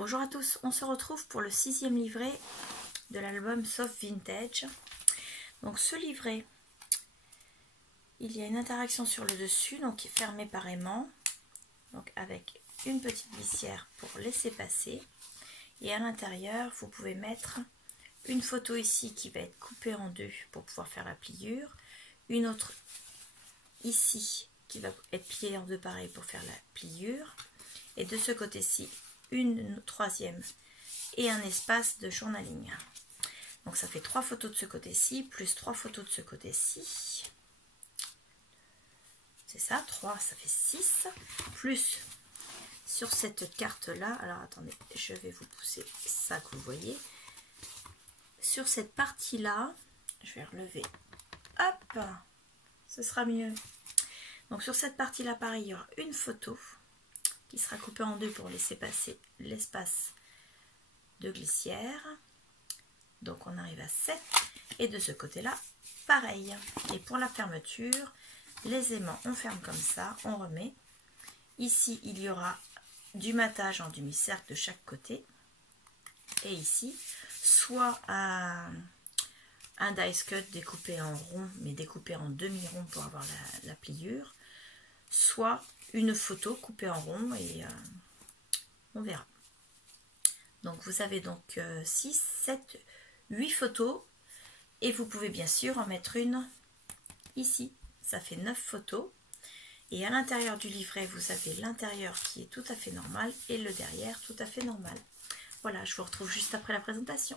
Bonjour à tous, on se retrouve pour le 6e livret de l'album Soft Vintage. Donc ce livret, il y a une interaction sur le dessus, donc qui est fermé par aimant, donc avec une petite glissière pour laisser passer. Et à l'intérieur, vous pouvez mettre une photo ici qui va être coupée en deux pour pouvoir faire la pliure, une autre ici qui va être pliée en deux pareil pour faire la pliure, et de ce côté-ci, une troisième et un espace de journaling. Donc ça fait 3 photos de ce côté-ci, plus 3 photos de ce côté-ci. C'est ça, 3, ça fait 6. Plus sur cette carte-là, alors attendez, je vais vous pousser ça que vous voyez. Sur cette partie-là, je vais relever, hop, ce sera mieux. Donc sur cette partie-là, pareil, il y aura une photo qui sera coupée en deux pour laisser passer l'espace de glissière. Donc on arrive à 7. Et de ce côté-là, pareil. Et pour la fermeture, les aimants, on ferme comme ça, on remet. Ici, il y aura du matage en demi-cercle de chaque côté. Et ici, soit un dice cut découpé en rond, mais découpé en demi-rond pour avoir la pliure, soit une photo coupée en rond et on verra. Donc vous avez donc 6, 7, 8 photos et vous pouvez bien sûr en mettre une ici. Ça fait 9 photos et à l'intérieur du livret vous avez l'intérieur qui est tout à fait normal et le derrière tout à fait normal. Voilà, je vous retrouve juste après la présentation.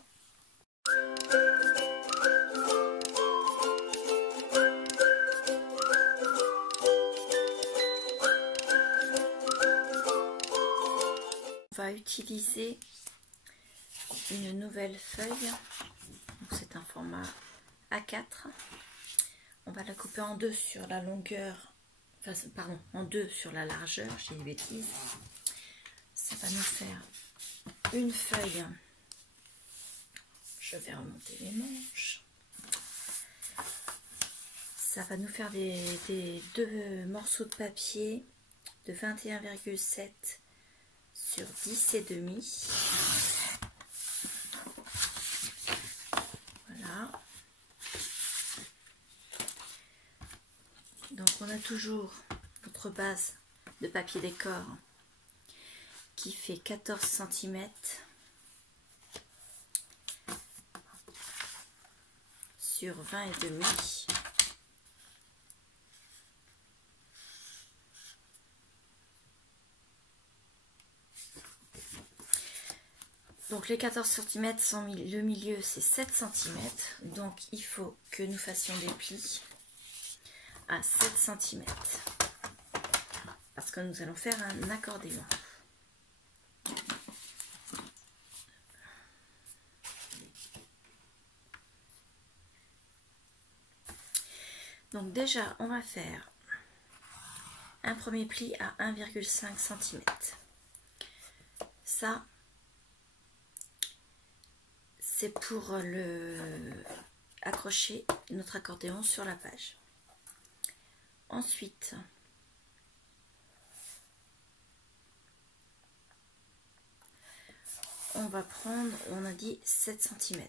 On va utiliser une nouvelle feuille, c'est un format A4. On va la couper en deux sur la longueur, enfin pardon, en deux sur la largeur, j'ai des bêtises. Ça va nous faire une feuille, je vais remonter les manches. Ça va nous faire des deux morceaux de papier de 21,7 sur 10 et demi. Voilà. Donc on a toujours notre base de papier décor qui fait 14 cm sur 20 et demi. Donc les 14 cm, le milieu c'est 7 cm, donc il faut que nous fassions des plis à 7 cm, parce que nous allons faire un accordéon. Donc déjà on va faire un premier pli à 1,5 cm. Ça, c'est pour accrocher notre accordéon sur la page. Ensuite, on va prendre, on a dit 7 cm.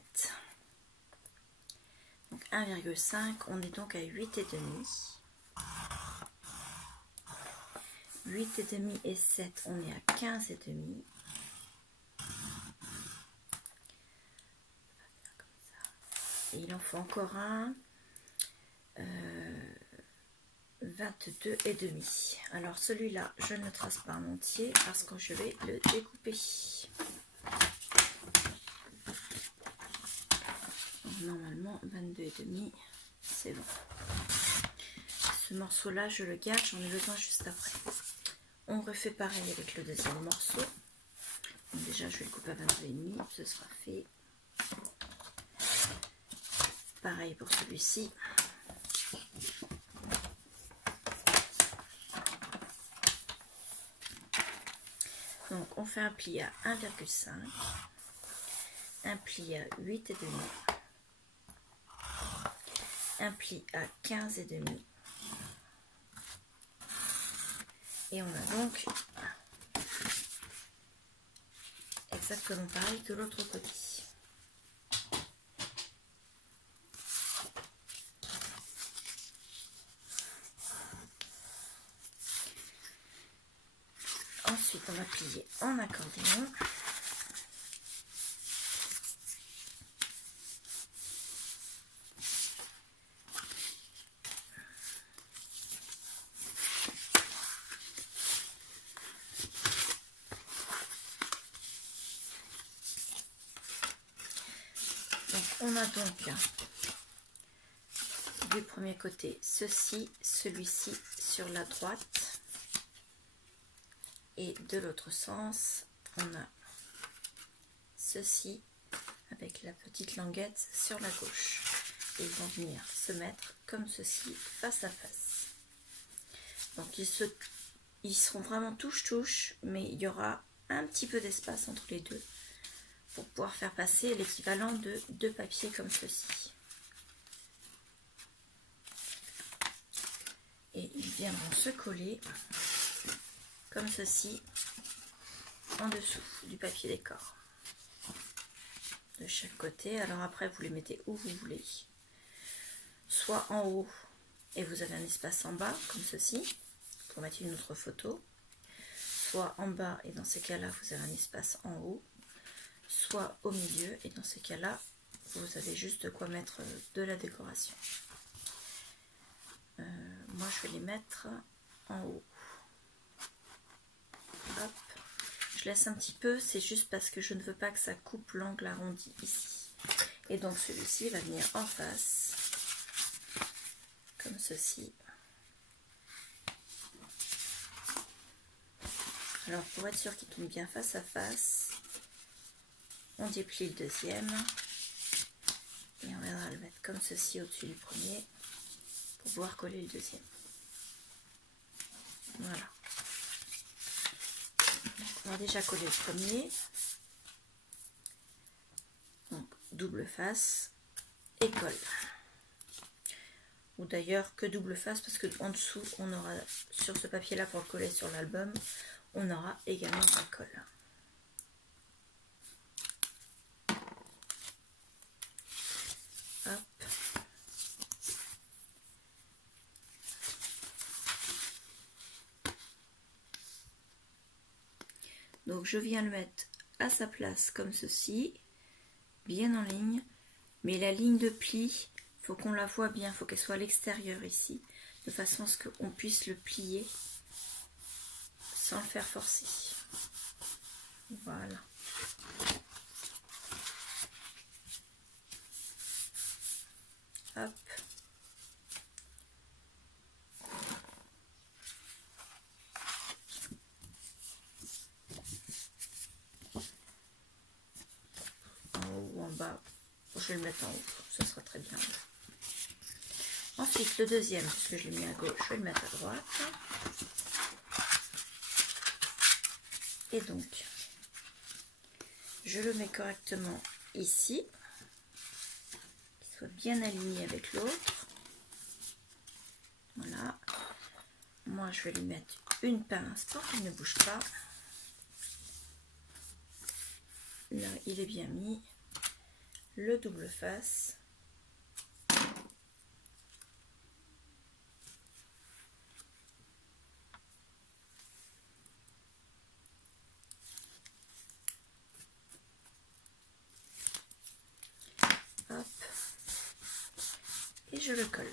Donc 1,5, on est donc à 8,5. 8,5 et 7, on est à 15,5. Et il en faut encore un 22,5. Alors celui-là, je ne le trace pas en entier parce que je vais le découper. Donc, normalement 22,5, c'est bon. Ce morceau-là, je le garde, j'en ai besoin juste après. On refait pareil avec le deuxième morceau. Donc déjà, je vais le couper à 22,5, ce sera fait. Pareil pour celui-ci. Donc on fait un pli à 1,5, un pli à 8,5, un pli à 15,5 et on a donc exactement pareil que l'autre côté. Ensuite, on va plier en accordéon. On a donc du premier côté ceci, celui-ci sur la droite et de l'autre sens on a ceci avec la petite languette sur la gauche et ils vont venir se mettre comme ceci face à face. Donc ils seront vraiment touche-touche, mais il y aura un petit peu d'espace entre les deux pour pouvoir faire passer l'équivalent de 2 papiers comme ceci. Et ils viendront se coller comme ceci en dessous du papier décor. De chaque côté. Alors après vous les mettez où vous voulez. Soit en haut et vous avez un espace en bas comme ceci pour mettre une autre photo. Soit en bas et dans ces cas-là vous avez un espace en haut. Soit au milieu et dans ces cas-là vous avez juste de quoi mettre de la décoration. Moi je vais les mettre en haut. Hop. Je laisse un petit peu, c'est juste parce que je ne veux pas que ça coupe l'angle arrondi ici. Et donc celui-ci va venir en face comme ceci. Alors pour être sûr qu'il tombe bien face à face, on déplie le deuxième et on viendra le mettre comme ceci au-dessus du premier pour pouvoir coller le deuxième. Voilà. Donc, on va déjà coller le premier. Donc double face et colle. Ou d'ailleurs que double face parce que en dessous on aura sur ce papier là pour le coller sur l'album, on aura également la colle. Hop. Donc je viens le mettre à sa place comme ceci, bien en ligne, mais la ligne de pli, il faut qu'on la voie bien, il faut qu'elle soit à l'extérieur ici, de façon à ce qu'on puisse le plier sans le faire forcer. Voilà. Hop. En haut ou en bas, je vais le mettre en haut, ça sera très bien. Ensuite, le deuxième, puisque je l'ai mis à gauche, je vais le mettre à droite. Et donc, je le mets correctement ici, qu'il soit bien aligné avec l'autre. Voilà. Moi, je vais lui mettre une pince pour qu'il ne bouge pas. Là, il est bien mis. Le double face. Hop. Et je le colle.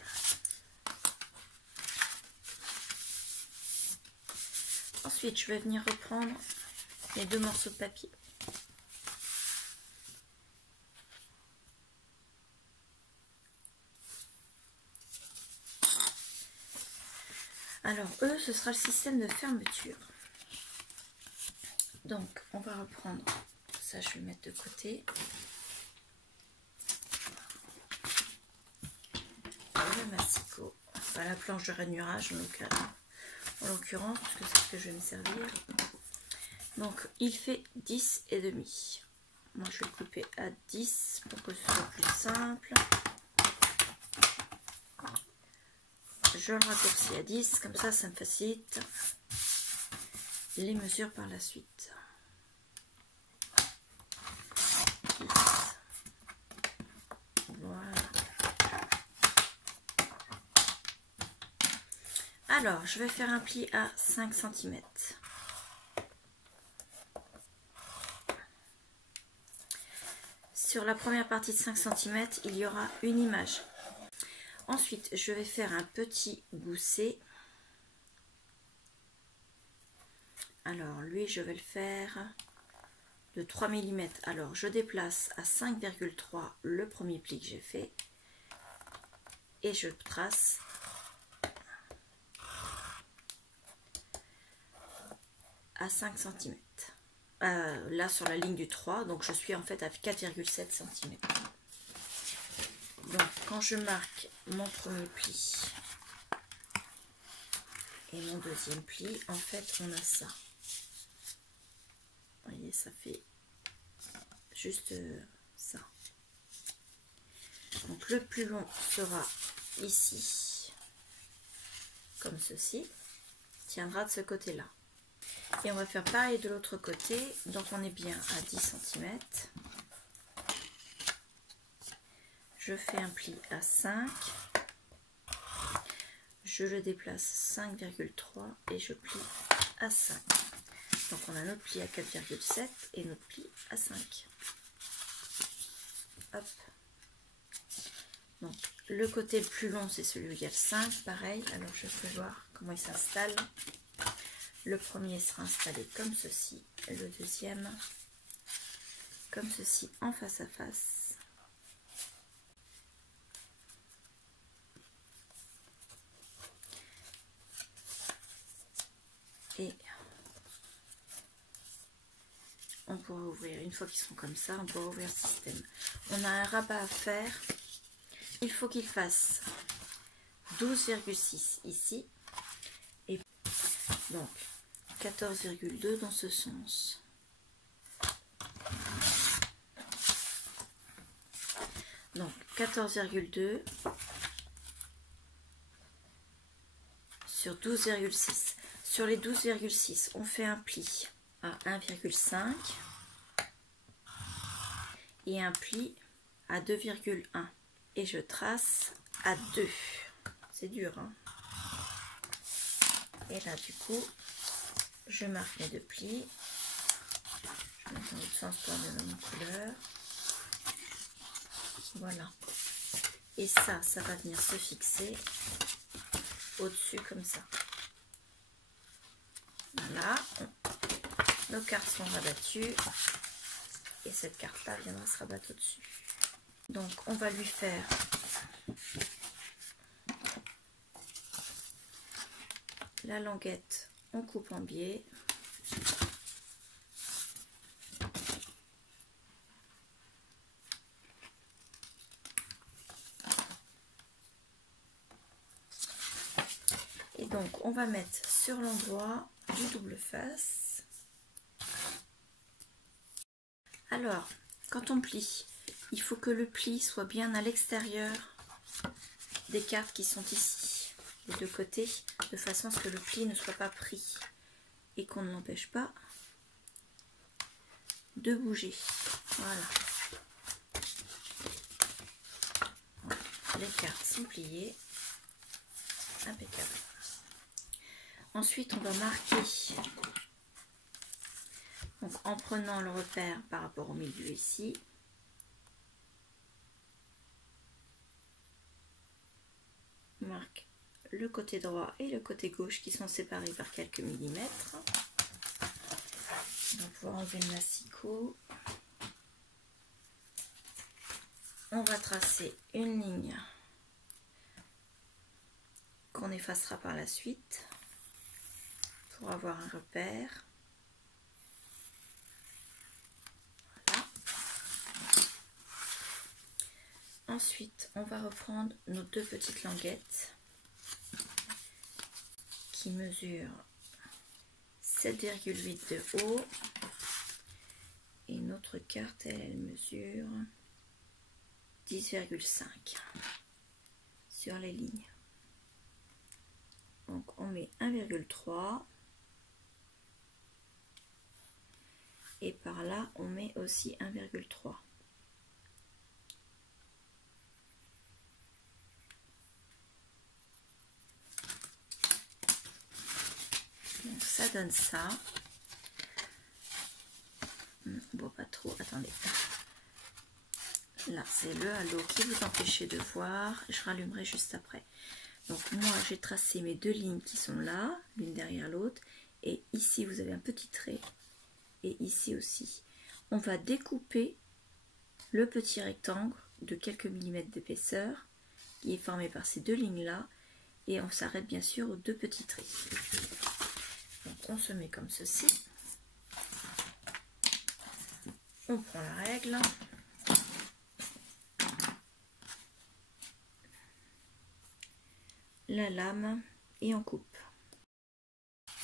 Ensuite, je vais venir reprendre les 2 morceaux de papier. Alors, eux, ce sera le système de fermeture. Donc, on va reprendre ça, je vais le mettre de côté. Le massicot, enfin, la planche de rainurage en l'occurrence, parce que c'est ce que je vais me servir. Donc, il fait 10,5. Moi, je vais le couper à 10 pour que ce soit plus simple. Je le raccourcis à 10, comme ça me facilite les mesures par la suite. Alors, je vais faire un pli à 5 cm. Sur la première partie de 5 cm, il y aura une image. Ensuite, je vais faire un petit gousset. Alors, lui, je vais le faire de 3 mm. Alors, je déplace à 5,3 le premier pli que j'ai fait. Et je trace à 5 cm. Là, sur la ligne du 3, donc je suis en fait à 4,7 cm. Donc, quand je marque mon premier pli et mon deuxième pli, en fait, on a ça. Vous voyez, ça fait juste ça. Donc, le plus long sera ici, comme ceci, tiendra de ce côté-là. Et on va faire pareil de l'autre côté, donc on est bien à 10 cm. Je fais un pli à 5, je le déplace 5,3 et je plie à 5. Donc on a notre pli à 4,7 et notre pli à 5. Hop. Donc le côté le plus long c'est celui qui a 5, pareil. Alors je peux voir comment il s'installe. Le premier sera installé comme ceci, le deuxième comme ceci en face à face. Et on pourra ouvrir, une fois qu'ils seront comme ça, on pourra ouvrir le système. On a un rabat à faire. Il faut qu'il fasse 12,6 ici. Et donc 14,2 dans ce sens. Donc 14,2 sur 12,6. Sur les 12,6, on fait un pli à 1,5 et un pli à 2,1. Et je trace à 2. C'est dur, hein? Et là, du coup, je marque mes deux plis. Je vais mettre dans l'autre sens pour avoir la même couleur. Voilà. Et ça va venir se fixer au-dessus comme ça. Voilà. Nos cartes sont rabattues. Et cette carte-là viendra se rabattre au-dessus. Donc, on va lui faire la languette, on coupe en biais. Et donc, on va mettre sur l'endroit du double face. Alors, quand on plie, il faut que le pli soit bien à l'extérieur des cartes qui sont ici, des deux côtés, de façon à ce que le pli ne soit pas pris et qu'on ne l'empêche pas de bouger. Voilà. Les cartes sont pliées. Impeccable. Ensuite, on va marquer, donc en prenant le repère par rapport au milieu ici. On marque le côté droit et le côté gauche qui sont séparés par quelques millimètres. On va pouvoir enlever le massicot. On va tracer une ligne qu'on effacera par la suite pour avoir un repère. Voilà. Ensuite, on va reprendre nos deux petites languettes qui mesurent 7,8 de haut et notre carte elle mesure 10,5 sur les lignes. Donc on met 1,3 et par là on met aussi 1,3. donne ça. On voit pas trop, attendez. Là, c'est le halo qui vous empêchait de voir. Je rallumerai juste après. Donc moi, j'ai tracé mes deux lignes qui sont là, l'une derrière l'autre. Et ici, vous avez un petit trait. Et ici aussi. On va découper le petit rectangle de quelques millimètres d'épaisseur qui est formé par ces deux lignes-là. Et on s'arrête bien sûr aux deux petits traits. Donc on se met comme ceci. On prend la règle. La lame et on coupe.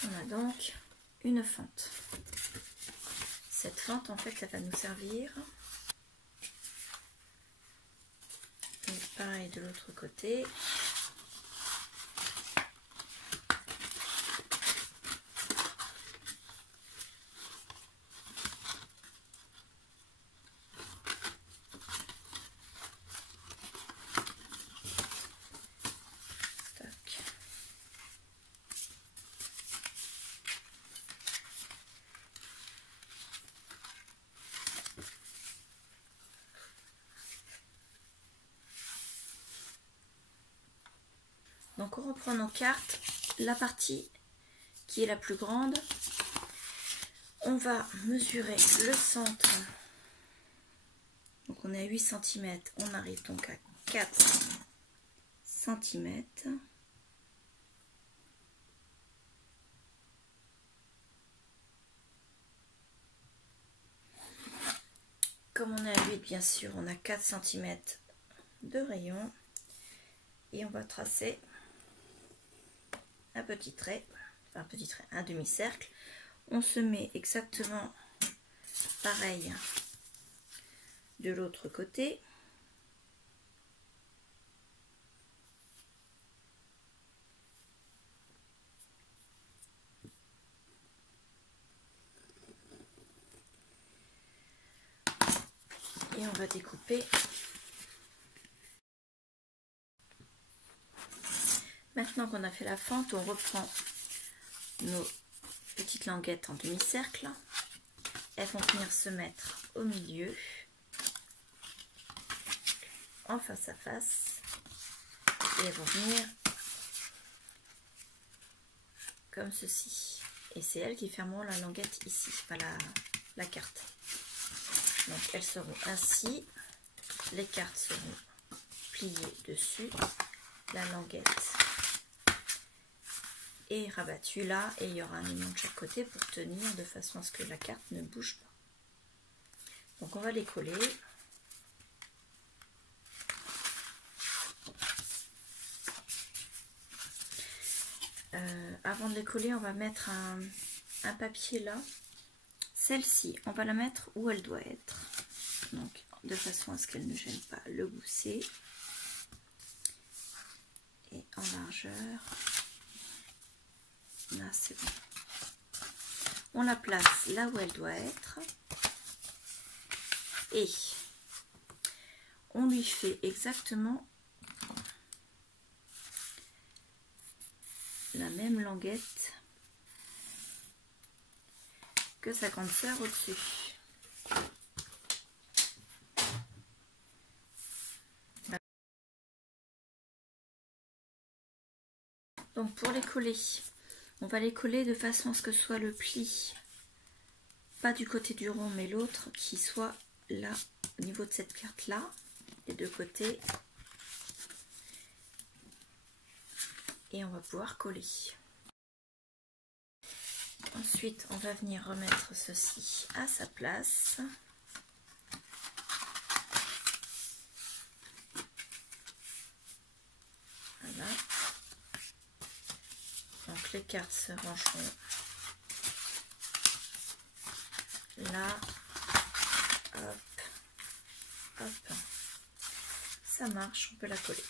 On a donc une fente. Cette fente, en fait, ça va nous servir. Et pareil de l'autre côté. Donc on reprend nos cartes, la partie qui est la plus grande, on va mesurer le centre, donc on est à 8 cm, on arrive donc à 4 cm. Comme on est à 8, bien sûr, on a 4 cm de rayon et on va tracer un petit trait, enfin un petit trait, un demi-cercle. On se met exactement pareil de l'autre côté. Et on va découper. Maintenant qu'on a fait la fente, on reprend nos petites languettes en demi-cercle. Elles vont venir se mettre au milieu, en face à face, et elles vont venir comme ceci. Et c'est elles qui fermeront la languette ici, pas la carte. Donc elles seront ainsi, les cartes seront pliées dessus, la languette est rabattue là, et il y aura un aimant de chaque côté pour tenir de façon à ce que la carte ne bouge pas. Donc on va les coller. Avant de les coller, on va mettre un papier là. Celle-ci, on va la mettre où elle doit être. Donc, de façon à ce qu'elle ne gêne pas le gousset. Et en largeur. Là, c'est bon. On la place là où elle doit être. Et on lui fait exactement la même languette que sa grande sœur au-dessus. Donc pour les coller, on va les coller de façon à ce que soit le pli, pas du côté du rond mais l'autre, qui soit là au niveau de cette carte là, les deux côtés. Et on va pouvoir coller. Ensuite, on va venir remettre ceci à sa place. Voilà. Donc les cartes se rangeront là. Hop, hop. Ça marche, on peut la coller.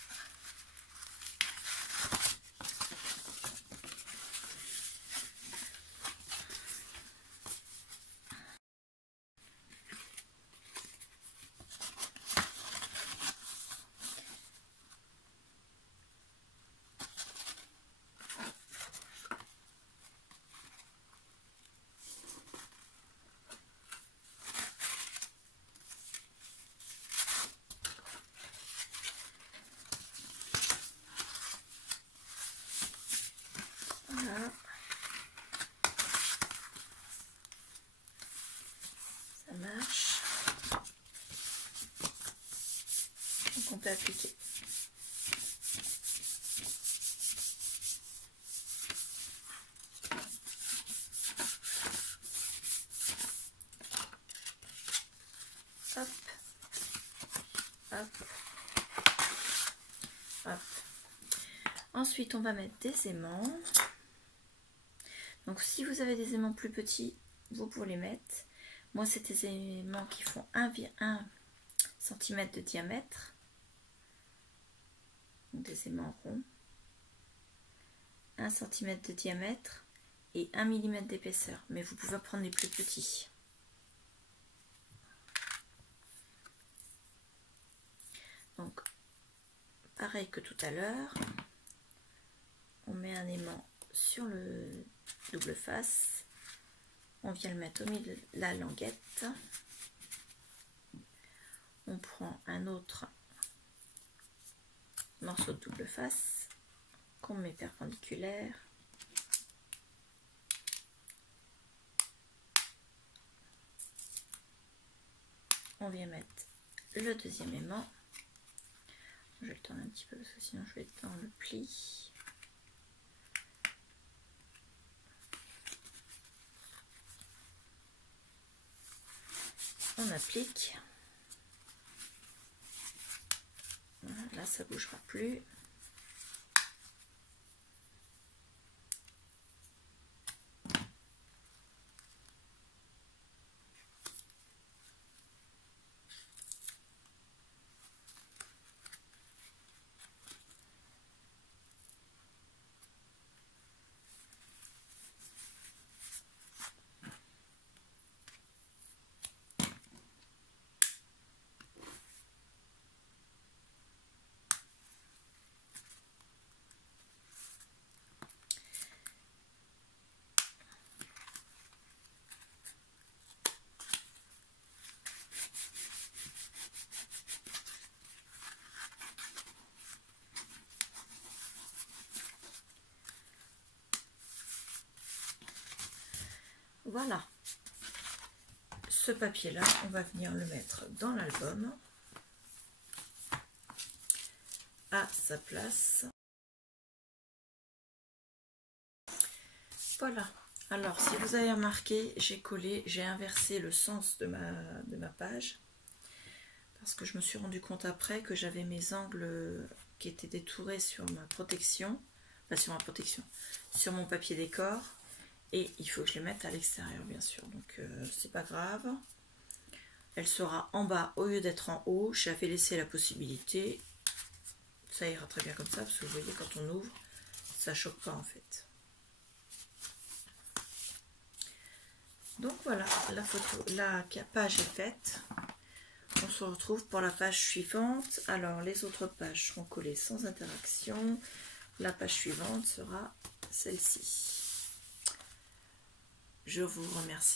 marche. Donc on peut appliquer. Hop, hop, hop. Ensuite, on va mettre des aimants. Donc, si vous avez des aimants plus petits, vous pouvez les mettre. Moi, c'est des aimants qui font 1 cm de diamètre. Donc, des aimants ronds. 1 cm de diamètre et 1 mm d'épaisseur. Mais vous pouvez prendre les plus petits. Donc, pareil que tout à l'heure, on met un aimant sur le double face, on vient le mettre au milieu de la languette, on prend un autre morceau de double face qu'on met perpendiculaire, on vient mettre le deuxième aimant. Je vais le tourner un petit peu parce que sinon je vais être dans le pli. On applique. Voilà, là ça ne bougera plus. Voilà, ce papier là on va venir le mettre dans l'album à sa place. Voilà, alors si vous avez remarqué, j'ai inversé le sens de ma page parce que je me suis rendu compte après que j'avais mes angles qui étaient détourés sur ma protection, sur mon papier décor. Et il faut que je les mette à l'extérieur, bien sûr. Donc, c'est pas grave. Elle sera en bas au lieu d'être en haut. J'avais laissé la possibilité. Ça ira très bien comme ça, parce que vous voyez, quand on ouvre, ça choque pas en fait. Donc voilà, la page est faite. On se retrouve pour la page suivante. Alors, les autres pages seront collées sans interaction. La page suivante sera celle-ci. Je vous remercie.